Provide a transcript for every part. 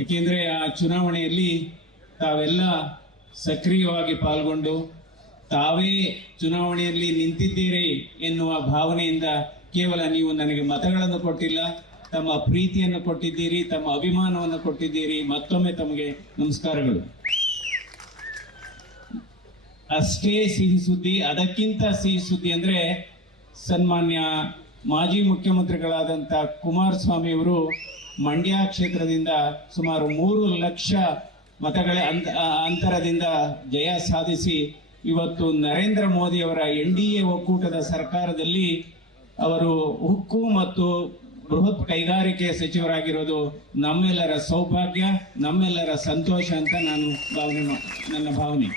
ಏಕೆಂದರೆ ಆ ಚುನಾವಣೆಯಲ್ಲಿ ತಾವೆಲ್ಲ ಸಕ್ರಿಯವಾಗಿ ಪಾಲ್ಗೊಂಡು ತಾವೇ ಚುನಾವಣೆಯಲ್ಲಿ ನಿಂತಿದ್ದೀರಿ ಎನ್ನುವ ಭಾವನೆಯಿಂದ ಕೇವಲ ನೀವು ನನಗೆ ಮತಗಳನ್ನು ಕೊಟ್ಟಿಲ್ಲ, ತಮ್ಮ ಪ್ರೀತಿಯನ್ನು ಕೊಟ್ಟಿದ್ದೀರಿ, ತಮ್ಮ ಅಭಿಮಾನವನ್ನು ಕೊಟ್ಟಿದ್ದೀರಿ. ಮತ್ತೊಮ್ಮೆ ತಮಗೆ ನಮಸ್ಕಾರಗಳು. ಅಷ್ಟೇ ಸಿಹಿ ಸುದ್ದಿ, ಅದಕ್ಕಿಂತ ಸಿಹಿ ಸುದ್ದಿ ಅಂದ್ರೆ ಸನ್ಮಾನ್ಯ ಮಾಜಿ ಮುಖ್ಯಮಂತ್ರಿಗಳಾದಂಥ ಕುಮಾರಸ್ವಾಮಿ ಅವರು ಮಂಡ್ಯ ಕ್ಷೇತ್ರದಿಂದ ಸುಮಾರು 3 ಲಕ್ಷ ಮತಗಳ ಅಂತರದಿಂದ ಜಯ ಸಾಧಿಸಿ ಇವತ್ತು ನರೇಂದ್ರ ಮೋದಿ ಅವರ NDA ಒಕ್ಕೂಟದ ಸರ್ಕಾರದಲ್ಲಿ ಅವರು ಉಕ್ಕು ಮತ್ತು ಬೃಹತ್ ಕೈಗಾರಿಕೆ ಸಚಿವರಾಗಿರೋದು ನಮ್ಮೆಲ್ಲರ ಸೌಭಾಗ್ಯ, ನಮ್ಮೆಲ್ಲರ ಸಂತೋಷ ಅಂತ ನನ್ನ ಭಾವನೆ.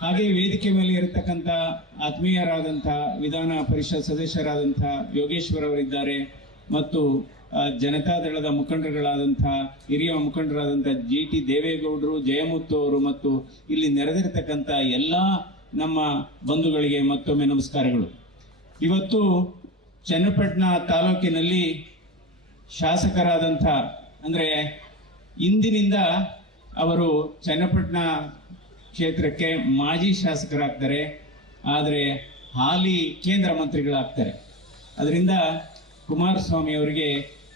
ಹಾಗೆ ವೇದಿಕೆ ಮೇಲೆ ಇರತಕ್ಕಂಥ ಆತ್ಮೀಯರಾದಂಥ ವಿಧಾನ ಪರಿಷತ್ ಸದಸ್ಯರಾದಂಥ ಯೋಗೇಶ್ವರ್ ಅವರಿದ್ದಾರೆ ಮತ್ತು ಜನತಾದಳದ ಮುಖಂಡರುಗಳಾದಂಥ ಹಿರಿಯ ಮುಖಂಡರಾದಂಥ GT ದೇವೇಗೌಡರು, ಜಯಮುತ್ತು ಅವರು ಮತ್ತು ಇಲ್ಲಿ ನೆರೆದಿರತಕ್ಕಂಥ ಎಲ್ಲ ನಮ್ಮ ಬಂಧುಗಳಿಗೆ ಮತ್ತೊಮ್ಮೆ ನಮಸ್ಕಾರಗಳು. ಇವತ್ತು ಚನ್ನಪಟ್ಟಣ ತಾಲೂಕಿನಲ್ಲಿ ಶಾಸಕರಾದಂಥ ಅಂದರೆ ಇಂದಿನಿಂದ ಅವರು ಚನ್ನಪಟ್ಟಣ ಕ್ಷೇತ್ರಕ್ಕೆ ಮಾಜಿ ಶಾಸಕರಾಗ್ತಾರೆ, ಆದರೆ ಹಾಲಿ ಕೇಂದ್ರ ಮಂತ್ರಿಗಳಾಗ್ತಾರೆ. ಅದರಿಂದ ಕುಮಾರಸ್ವಾಮಿ ಅವರಿಗೆ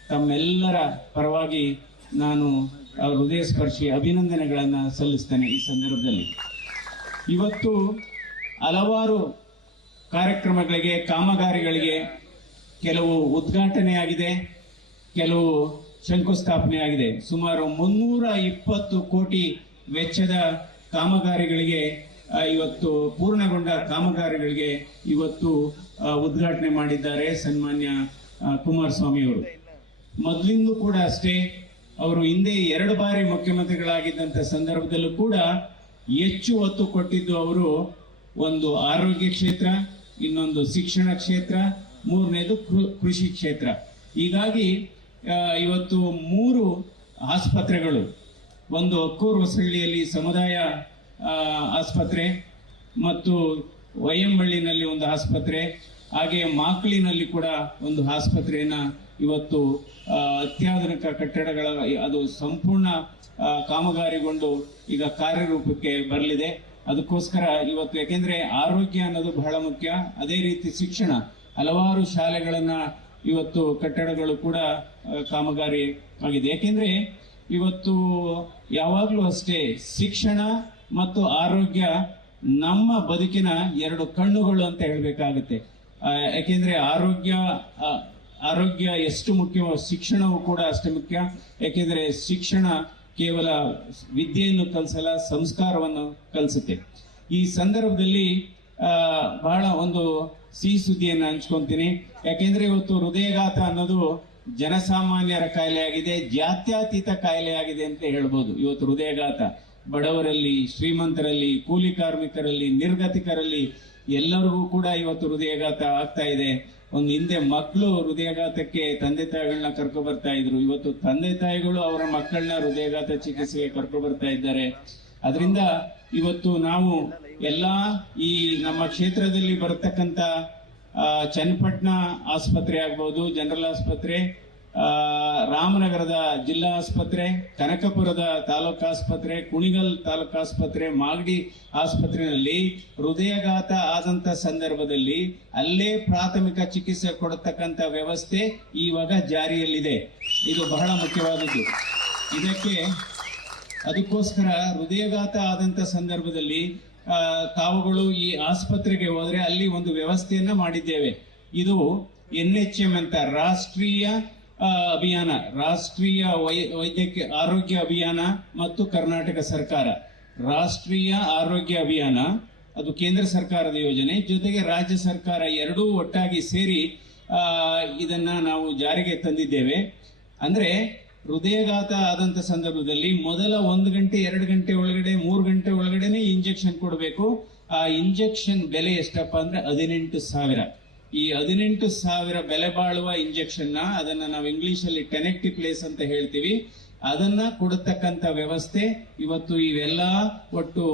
ತಮ್ಮೆಲ್ಲರ ಪರವಾಗಿ ನಾನು ಹೃದಯ ಸ್ಪರ್ಶಿ ಅಭಿನಂದನೆಗಳನ್ನು ಸಲ್ಲಿಸ್ತೇನೆ. ಈ ಸಂದರ್ಭದಲ್ಲಿ ಇವತ್ತು ಹಲವಾರು ಕಾರ್ಯಕ್ರಮಗಳಿಗೆ, ಕಾಮಗಾರಿಗಳಿಗೆ ಕೆಲವು ಉದ್ಘಾಟನೆಯಾಗಿದೆ, ಕೆಲವು ಶಂಕುಸ್ಥಾಪನೆ ಆಗಿದೆ. ಸುಮಾರು 320 ಕೋಟಿ ವೆಚ್ಚದ ಕಾಮಗಾರಿಗಳಿಗೆ ಇವತ್ತು ಪೂರ್ಣಗೊಂಡ ಕಾಮಗಾರಿಗಳಿಗೆ ಇವತ್ತು ಉದ್ಘಾಟನೆ ಮಾಡಿದ್ದಾರೆ ಸನ್ಮಾನ್ಯ ಕುಮಾರಸ್ವಾಮಿ ಅವರು. ಮೊದಲಿಂದೂ ಕೂಡ ಅಷ್ಟೇ, ಅವರು ಹಿಂದೆ 2 ಬಾರಿ ಮುಖ್ಯಮಂತ್ರಿಗಳಾಗಿದ್ದಂಥ ಸಂದರ್ಭದಲ್ಲೂ ಕೂಡ ಹೆಚ್ಚು ಒತ್ತು ಕೊಟ್ಟಿದ್ದು ಅವರು ಒಂದು ಆರೋಗ್ಯ ಕ್ಷೇತ್ರ, ಇನ್ನೊಂದು ಶಿಕ್ಷಣ ಕ್ಷೇತ್ರ, 3ನೇದು ಕೃಷಿ ಕ್ಷೇತ್ರ. ಹೀಗಾಗಿ ಇವತ್ತು 3 ಆಸ್ಪತ್ರೆಗಳು, ಒಂದು ಅಕ್ಕೂರು ಹೊಸಳ್ಳಿಯಲ್ಲಿ ಸಮುದಾಯ ಆಸ್ಪತ್ರೆ ಮತ್ತು ವೈಯಂಬಳ್ಳಿನಲ್ಲಿ ಒಂದು ಆಸ್ಪತ್ರೆ, ಹಾಗೆ ಮಾಕ್ಲಿನಲ್ಲಿ ಕೂಡ ಒಂದು ಆಸ್ಪತ್ರೆಯನ್ನ ಇವತ್ತು ಅತ್ಯಾಧುನಿಕ ಕಟ್ಟಡಗಳ ಅದು ಸಂಪೂರ್ಣ ಕಾಮಗಾರಿಗೊಂಡು ಈಗ ಕಾರ್ಯರೂಪಕ್ಕೆ ಬರಲಿದೆ. ಅದಕ್ಕೋಸ್ಕರ ಇವತ್ತು, ಯಾಕೆಂದ್ರೆ ಆರೋಗ್ಯ ಅನ್ನೋದು ಬಹಳ ಮುಖ್ಯ. ಅದೇ ರೀತಿ ಶಿಕ್ಷಣ, ಹಲವಾರು ಶಾಲೆಗಳನ್ನ ಇವತ್ತು ಕಟ್ಟಡಗಳು ಕೂಡ ಕಾಮಗಾರಿ ಆಗಿದೆ. ಯಾಕೆಂದ್ರೆ ಇವತ್ತು ಯಾವಾಗಲೂ ಅಷ್ಟೇ ಶಿಕ್ಷಣ ಮತ್ತು ಆರೋಗ್ಯ ನಮ್ಮ ಬದುಕಿನ 2 ಕಣ್ಣುಗಳು ಅಂತ ಹೇಳಬೇಕಾಗುತ್ತೆ. ಯಾಕೆಂದ್ರೆ ಆರೋಗ್ಯ ಎಷ್ಟು ಮುಖ್ಯವೋ ಶಿಕ್ಷಣವೂ ಕೂಡ ಅಷ್ಟೇ ಮುಖ್ಯ. ಯಾಕೆಂದ್ರೆ ಶಿಕ್ಷಣ ಕೇವಲ ವಿದ್ಯೆಯನ್ನು ಕಲಿಸಲ್ಲ, ಸಂಸ್ಕಾರವನ್ನು ಕಲಿಸುತ್ತೆ. ಈ ಸಂದರ್ಭದಲ್ಲಿ ಬಹಳ ಒಂದು ಸಿಹಿ ಸುದ್ದಿಯನ್ನು ಹಂಚ್ಕೊಂತೀನಿ. ಯಾಕೆಂದ್ರೆ ಇವತ್ತು ಹೃದಯಘಾತ ಅನ್ನೋದು ಜನಸಾಮಾನ್ಯರ ಕಾಯಿಲೆ ಆಗಿದೆ, ಜಾತ್ಯತೀತ ಕಾಯಿಲೆ ಆಗಿದೆ ಅಂತ ಹೇಳ್ಬೋದು. ಇವತ್ತು ಹೃದಯಘಾತ ಬಡವರಲ್ಲಿ, ಶ್ರೀಮಂತರಲ್ಲಿ, ಕೂಲಿ ಕಾರ್ಮಿಕರಲ್ಲಿ, ನಿರ್ಗತಿಕರಲ್ಲಿ ಎಲ್ಲರಿಗೂ ಕೂಡ ಇವತ್ತು ಹೃದಯಘಾತ ಆಗ್ತಾ ಇದೆ. ಒಂದು ಹಿಂದೆ ಮಕ್ಕಳು ಹೃದಯಘಾತಕ್ಕೆ ತಂದೆ ತಾಯಿಗಳನ್ನ ಕರ್ಕೊ ಬರ್ತಾ ಇದ್ರು, ಇವತ್ತು ತಂದೆ ತಾಯಿಗಳು ಅವರ ಮಕ್ಕಳನ್ನ ಹೃದಯಘಾತ ಚಿಕಿತ್ಸೆಗೆ ಕರ್ಕೊ ಬರ್ತಾ ಇದ್ದಾರೆ. ಅದರಿಂದ ಇವತ್ತು ನಾವು ಎಲ್ಲಾ ಈ ನಮ್ಮ ಕ್ಷೇತ್ರದಲ್ಲಿ ಬರತಕ್ಕಂತ ಚನ್ನಪಟ್ಟಣ ಆಸ್ಪತ್ರೆ ಆಗ್ಬಹುದು, ಜನರಲ್ ಆಸ್ಪತ್ರೆ, ರಾಮನಗರದ ಜಿಲ್ಲಾ ಆಸ್ಪತ್ರೆ, ಕನಕಪುರದ ತಾಲೂಕು ಆಸ್ಪತ್ರೆ, ಕುಣಿಗಲ್ ತಾಲೂಕು ಆಸ್ಪತ್ರೆ, ಮಾಗಡಿ ಆಸ್ಪತ್ರೆಯಲ್ಲಿ ಹೃದಯಘಾತ ಆದಂತ ಸಂದರ್ಭದಲ್ಲಿ ಅಲ್ಲೇ ಪ್ರಾಥಮಿಕ ಚಿಕಿತ್ಸೆ ಕೊಡತಕ್ಕಂತ ವ್ಯವಸ್ಥೆ ಇವಾಗ ಜಾರಿಯಲ್ಲಿದೆ. ಇದು ಬಹಳ ಮುಖ್ಯವಾದದ್ದು. ಅದಕ್ಕೋಸ್ಕರ ಹೃದಯಘಾತ ಆದಂತ ಸಂದರ್ಭದಲ್ಲಿ ತಾವುಗಳು ಈ ಆಸ್ಪತ್ರೆಗೆ ಹೋದ್ರೆ ಅಲ್ಲಿ ಒಂದು ವ್ಯವಸ್ಥೆಯನ್ನ ಮಾಡಿದ್ದೇವೆ. ಇದು NHM ಅಂತ ರಾಷ್ಟ್ರೀಯ ಅಭಿಯಾನ, ರಾಷ್ಟ್ರೀಯ ವೈದ್ಯಕೀಯ ಆರೋಗ್ಯ ಅಭಿಯಾನ ಮತ್ತು ಕರ್ನಾಟಕ ಸರ್ಕಾರ ರಾಷ್ಟ್ರೀಯ ಆರೋಗ್ಯ ಅಭಿಯಾನ, ಅದು ಕೇಂದ್ರ ಸರ್ಕಾರದ ಯೋಜನೆ, ಜೊತೆಗೆ ರಾಜ್ಯ ಸರ್ಕಾರ ಎರಡೂ ಒಟ್ಟಾಗಿ ಸೇರಿ ಇದನ್ನ ನಾವು ಜಾರಿಗೆ ತಂದಿದ್ದೇವೆ. ಅಂದ್ರೆ ಹೃದಯಘಾತ ಆದಂತ ಸಂದರ್ಭದಲ್ಲಿ ಮೊದಲ 1 ಗಂಟೆ 2 ಗಂಟೆ ಒಳಗಡೆ 3 ಗಂಟೆ ಒಳಗಡೆನೆ ಇಂಜೆಕ್ಷನ್ ಕೊಡಬೇಕು. ಆ ಇಂಜೆಕ್ಷನ್ ಬೆಲೆ ಎಷ್ಟಪ್ಪ ಅಂದ್ರೆ 18,000. ಈ 18,000 ಬೆಲೆ ಬಾಳುವ ಇಂಜೆಕ್ಷನ್ ಅದನ್ನ ನಾವು ಇಂಗ್ಲಿಷ್ ಅಲ್ಲಿ ಟೆನೆಕ್ಟಿಪ್ಲೇಸ್ ಅಂತ ಹೇಳ್ತೀವಿ. ಅದನ್ನ ಕೊಡತಕ್ಕಂತ ವ್ಯವಸ್ಥೆ ಇವತ್ತು ಇವೆಲ್ಲ ಒಟ್ಟು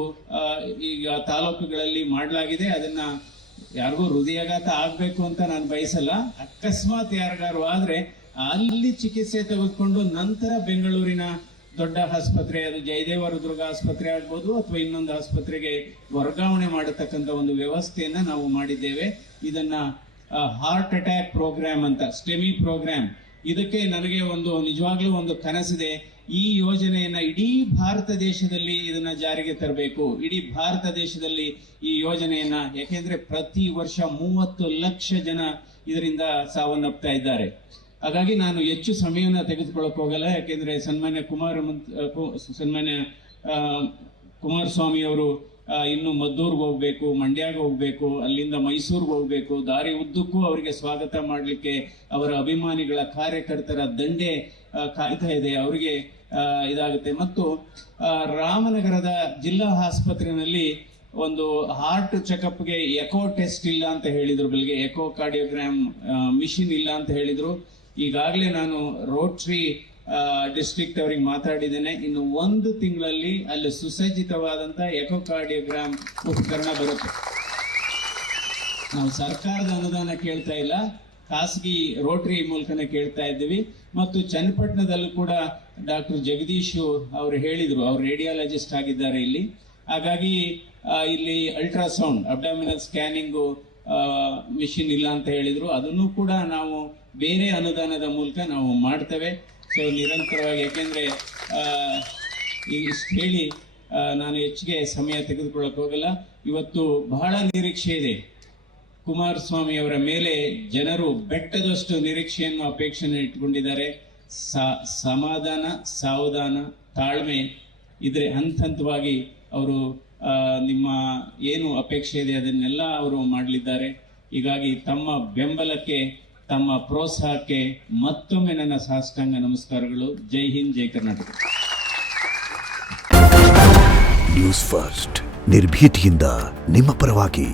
ಈಗ ತಾಲೂಕುಗಳಲ್ಲಿ ಮಾಡಲಾಗಿದೆ. ಅದನ್ನ ಯಾರಿಗೂ ಹೃದಯಾಘಾತ ಆಗ್ಬೇಕು ಅಂತ ನಾನು ಬಯಸಲ್ಲ. ಅಕಸ್ಮಾತ್ ಯಾರಿಗಾರು ಆದ್ರೆ ಅಲ್ಲಿ ಚಿಕಿತ್ಸೆ ತೆಗೆದುಕೊಂಡು ನಂತರ ಬೆಂಗಳೂರಿನ ದೊಡ್ಡ ಆಸ್ಪತ್ರೆ, ಅದು ಜಯದೇವ ಹೃದ್ರೋಗ ಆಸ್ಪತ್ರೆ ಆಗ್ಬೋದು ಅಥವಾ ಇನ್ನೊಂದು ಆಸ್ಪತ್ರೆಗೆ ವರ್ಗಾವಣೆ ಮಾಡತಕ್ಕಂಥ ಒಂದು ವ್ಯವಸ್ಥೆಯನ್ನ ನಾವು ಮಾಡಿದ್ದೇವೆ. ಇದನ್ನ ಹಾರ್ಟ್ ಅಟ್ಯಾಕ್ ಪ್ರೋಗ್ರಾಮ್ ಅಂತ, ಸ್ಟೆಮಿ ಪ್ರೋಗ್ರಾಮ್. ಇದಕ್ಕೆ ನನಗೆ ನಿಜವಾಗ್ಲೂ ಒಂದು ಕನಸಿದೆ. ಈ ಯೋಜನೆಯನ್ನ ಇಡೀ ಭಾರತ ದೇಶದಲ್ಲಿ ಇದನ್ನ ಜಾರಿಗೆ ತರಬೇಕು. ಇಡೀ ಭಾರತ ದೇಶದಲ್ಲಿ ಈ ಯೋಜನೆಯನ್ನ, ಯಾಕೆಂದ್ರೆ ಪ್ರತಿ ವರ್ಷ 30 ಲಕ್ಷ ಜನ ಇದರಿಂದ ಸಾವನ್ನಪ್ತಾ ಇದ್ದಾರೆ. ಹಾಗಾಗಿ ನಾನು ಹೆಚ್ಚು ಸಮಯನ ತೆಗೆದುಕೊಳ್ಳಕ್ ಹೋಗಲ್ಲ, ಯಾಕೆಂದ್ರೆ ಸನ್ಮಾನ್ಯ ಕುಮಾರಸ್ವಾಮಿ ಅವರು ಇನ್ನು ಮದ್ದೂರ್ಗೆ ಹೋಗ್ಬೇಕು, ಮಂಡ್ಯಗೆ ಹೋಗ್ಬೇಕು, ಅಲ್ಲಿಂದ ಮೈಸೂರ್ಗೆ ಹೋಗ್ಬೇಕು. ದಾರಿ ಉದ್ದಕ್ಕೂ ಅವರಿಗೆ ಸ್ವಾಗತ ಮಾಡಲಿಕ್ಕೆ ಅವರ ಅಭಿಮಾನಿಗಳ ಕಾರ್ಯಕರ್ತರ ದಂಡೆ ಕಾಯ್ತಾ ಇದೆ. ಅವರಿಗೆ ಇದಾಗುತ್ತೆ. ಮತ್ತು ರಾಮನಗರದ ಜಿಲ್ಲಾ ಆಸ್ಪತ್ರೆಯಲ್ಲಿ ಒಂದು ಹಾರ್ಟ್ ಚೆಕಪ್ಗೆ ಎಕೋ ಟೆಸ್ಟ್ ಇಲ್ಲ ಅಂತ ಹೇಳಿದ್ರು, ಬೆಳಿಗ್ಗೆ ಎಕೋ ಕಾರ್ಡಿಯೋಗ್ರಾಮ್ ಮಿಷಿನ್ ಇಲ್ಲ ಅಂತ ಹೇಳಿದ್ರು. ಈಗಾಗಲೇ ನಾನು ರೋಟರಿ ಡಿಸ್ಟ್ರಿಕ್ಟ್ ಅವರಿಗೆ ಮಾತಾಡಿದ್ದೇನೆ. ಇನ್ನು 1 ತಿಂಗಳಲ್ಲಿ ಅಲ್ಲಿ ಸುಸಜ್ಜಿತವಾದಂತ ಎಕೋ ಕಾರ್ಡಿಯೋಗ್ರಾಮ್ ಉಪಕರಣ ಬರುತ್ತೆ. ನಾವು ಸರ್ಕಾರದ ಅನುದಾನ ಕೇಳ್ತಾ ಇಲ್ಲ, ಖಾಸಗಿ ರೋಟರಿ ಮೂಲಕನೇ ಕೇಳ್ತಾ ಇದ್ದೀವಿ. ಮತ್ತು ಚನ್ನಪಟ್ಟಣದಲ್ಲೂ ಕೂಡ ಡಾಕ್ಟರ್ ಜಗದೀಶ್ ಅವರು ಹೇಳಿದ್ರು, ಅವರು ರೇಡಿಯಾಲಜಿಸ್ಟ್ ಆಗಿದ್ದಾರೆ ಇಲ್ಲಿ. ಹಾಗಾಗಿ ಇಲ್ಲಿ ಅಲ್ಟ್ರಾಸೌಂಡ್ ಅಬ್ಡಾಮಿನಲ್ ಸ್ಕ್ಯಾನಿಂಗ್ ಮಿಷಿನ್ ಇಲ್ಲ ಅಂತ ಹೇಳಿದ್ರು. ಅದನ್ನು ಕೂಡ ನಾವು ಬೇರೆ ಅನುದಾನದ ಮೂಲಕ ನಾವು ಮಾಡ್ತೇವೆ. ಸೊ ನಿರಂತರವಾಗಿ, ಯಾಕೆಂದ್ರೆ ಇಷ್ಟು ಹೇಳಿ ನಾನು ಹೆಚ್ಚಿಗೆ ಸಮಯ ತೆಗೆದುಕೊಳ್ಳಕ್ ಹೋಗಲ್ಲ. ಇವತ್ತು ಬಹಳ ನಿರೀಕ್ಷೆ ಇದೆ ಕುಮಾರಸ್ವಾಮಿ ಅವರ ಮೇಲೆ. ಜನರು ಬೆಟ್ಟದಷ್ಟು ನಿರೀಕ್ಷೆಯನ್ನು, ಅಪೇಕ್ಷೆಯನ್ನು ಇಟ್ಟುಕೊಂಡಿದ್ದಾರೆ. ಸಮಾಧಾನ, ಸಾವಧಾನ, ತಾಳ್ಮೆ ಇದ್ರೆ ಹಂತ ಹಂತವಾಗಿ ಅವರು ನಿಮ್ಮ ಏನು ಅಪೇಕ್ಷೆ ಇದೆ ಅದನ್ನೆಲ್ಲ ಅವರು ಮಾಡಲಿದ್ದಾರೆ. ಹೀಗಾಗಿ ತಮ್ಮ ಬೆಂಬಲಕ್ಕೆ, ತಮ್ಮ ಪ್ರೋತ್ಸಾಹಕ್ಕೆ ಮತ್ತೊಮ್ಮೆ ನನ್ನ ಸಾಷ್ಟಾಂಗ ನಮಸ್ಕಾರಗಳು. ಜೈ ಹಿಂದ್, ಜೈ ಕರ್ನಾಟಕ. ನ್ಯೂಸ್ ಫಸ್ಟ್, ನಿರ್ಭೀತಿಯಿಂದ ನಿಮ್ಮ ಪರವಾಗಿ.